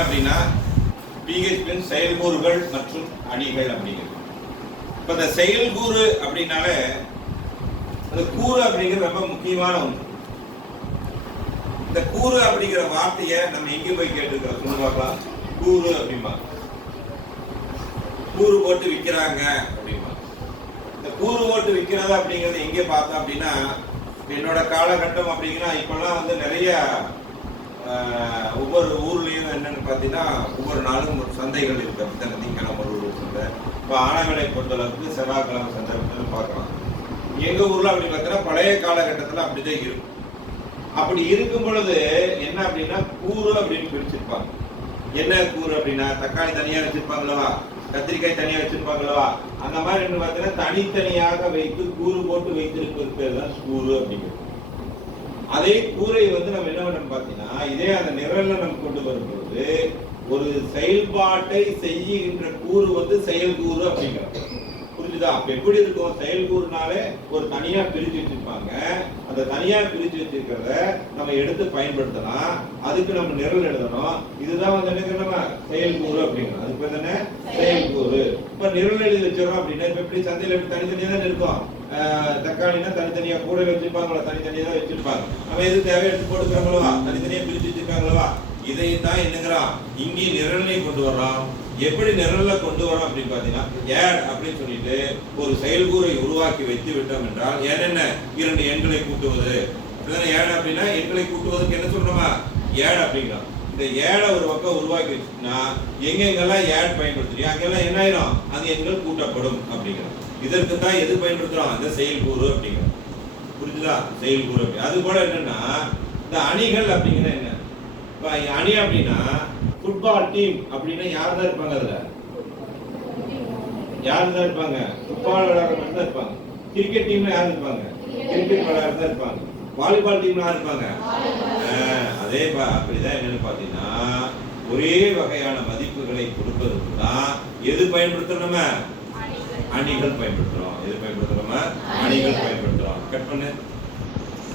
அப்படின்னா பிஹெச்பியின் செயல்கூறுகள் மற்றும் அணிகள் அப்படிங்கிறது. இப்போ இந்த செயல்கூறு அப்படின்னாலே அந்த கூறு அப்படிங்கிறது ரொம்ப முக்கியமான ஒன்று. இந்த கூறு அப்படிங்கிற வார்த்தையை நம்ம எங்கே போய் கேட்டுருக்கோம் சொல்லி பார்க்கலாம். கூறு அப்படிமா கூறு போட்டு விற்கிறாங்க அப்படிமா. இந்த கூறு போட்டு விற்கிறது அப்படிங்கிறது எங்கே பார்த்தோம் அப்படின்னா என்னோட காலகட்டம் அப்படிங்கன்னா இப்பெல்லாம் வந்து நிறைய ஒவ்வொரு ஊர்லேயும் என்னன்னு பார்த்தீங்கன்னா ஒவ்வொரு நாளும் ஒரு சந்தைகள் இருக்கு. அப்படித்தான் திங்கக்கிழமை ஒரு சந்தை, இப்போ ஆனவிலை பொறுத்தளவுக்கு செவ்வாய்க்கிழமை சந்தை அப்படின்னு பார்க்கலாம். எங்கள் ஊரில் அப்படி பார்த்தீங்கன்னா பழைய காலகட்டத்தில் அப்படிதான் இருக்கும். அப்படி இருக்கும் பொழுது என்ன அப்படின்னா கூறு அப்படின்னு பிரிச்சிருப்பாங்க. என்ன கூறு அப்படின்னா தக்காளி தனியாக வச்சிருப்பாங்களவா, கத்திரிக்காய் தனியாக வச்சிருப்பாங்களவா, அந்த மாதிரி என்ன பார்த்தீங்கன்னா தனித்தனியாக வைத்து கூறு போட்டு வைத்திருப்பது தான் கூறு அப்படிங்கிறது. அதே கூரை வந்து நம்ம என்ன பண்ணணும் பார்த்தீங்கன்னா இதே அந்த நிரல்ல நம்ம கொண்டு வரும்போது ஒரு செயல்பாட்டை செய்கின்ற கூறு வந்து செயல்கூறு அப்படிங்கிறது. புரிஞ்சுதா? அப்ப எப்படி இருக்கும்? செயல்கூறுனாலே ஒரு தனியா பிரிச்சு வச்சிருப்பாங்க. அந்த தனியா பிரிச்சு வச்சிருக்கிறத நம்ம எடுத்து பயன்படுத்தலாம். அதுக்கு நம்ம நிரல் எழுதணும். இதுதான் வந்து என்ன நம்ம செயல்கூறு அப்படிங்கிறோம். அதுக்கு பேர் தானே செயல்கூறு. இப்ப நிரல் எழுதி வச்சிடறோம் அப்படின்னா இப்ப எப்படி சந்தையில எப்படி தனித்தனியா தான் இருக்கும். தக்காளினா தனித்தனியா கூடையில வச்சிருப்பாங்களா, தனித்தனியா தான் வச்சிருப்பாங்க. நம்ம எது தேவை எடுத்து போட்டுக்கிறாங்களவா, தனித்தனியா பிரிச்சு வச்சிருக்காங்களவா. இதைத்தான் என்னங்கிறான் இங்கே நிரலை கொண்டு வர்றோம். எப்படி நிரல்ல கொண்டு வரோம் அப்படின்னு பாத்தீங்கன்னா ஏட் அப்படின்னு சொல்லிட்டு ஒரு செயல்கூறை உருவாக்கி வைத்து விட்டோம் என்றால் என்னென்ன இரண்டு எண்களை கூட்டுவது அப்படின்னா ஏட் அப்படின்னா எண்களை கூட்டுவதற்கு என்ன சொல்றோமா ஏட் அப்படிங்கிறோம். இந்த ஏடை ஒரு பக்கம் உருவாக்கி வச்சுன்னா எங்கெங்கெல்லாம் ஏட் பயன்படுத்துறியோ அங்கெல்லாம் என்ன ஆயிரும் அந்த எண்கள் கூட்டப்படும் அப்படிங்கிறோம். இதற்கு தான் எது பயன்படுத்துறோம்? அந்த செயல்கூறு அப்படிங்கிறோம். புரிஞ்சுதா? செயல்கூறு அப்படி. அது போல என்னன்னா இந்த அணிகள் அப்படிங்கிற என்ன அணி அப்படின்னா ஃபுட்பால் டீம் அப்படின்னா யார் தான் இருப்பாங்க? அதுல யாரு தான் இருப்பாங்க? ஃபுட்பால் விளையாடுற தான் இருப்பாங்க. கிரிக்கெட் டீம்ல யார் இருப்பாங்க? கிரிக்கெட் விளையாடுற தான் இருப்பாங்க. வாலிபால் டீம்ல யார் இருப்பாங்க? அதே அப்படிதான் என்னன்னு பாத்தீங்கன்னா ஒரே வகையான மதிப்புகளை கொடுப்பதற்கு தான் எது பயன்படுத்துறோம்? நம்ம அணிகள் பயன்படுத்துறோம். எது பயன்படுத்துறோம்? அணிகள் பயன்படுத்துறோம். கட் பண்ணு.